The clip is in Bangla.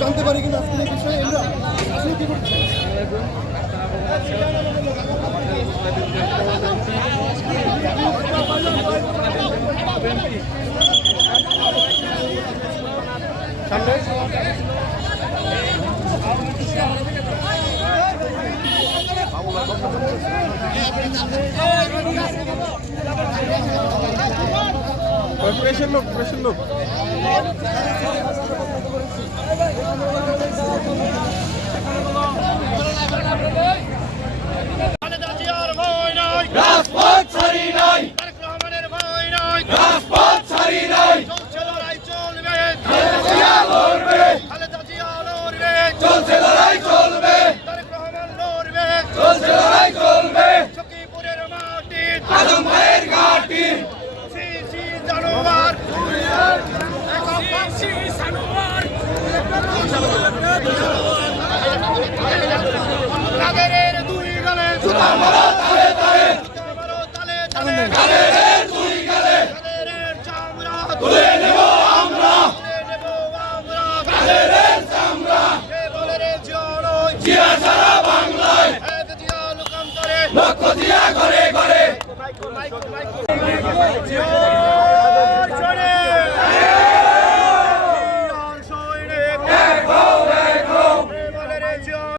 জানতে পারি কিন্তু আজকে এই বিষয়ে আমরা আসলে কি করছি প্রেশন লোক প্রেশন লোক আজম ভাইয়ের ঘাটি জানোয়ার জানোয়ার দুই সুতা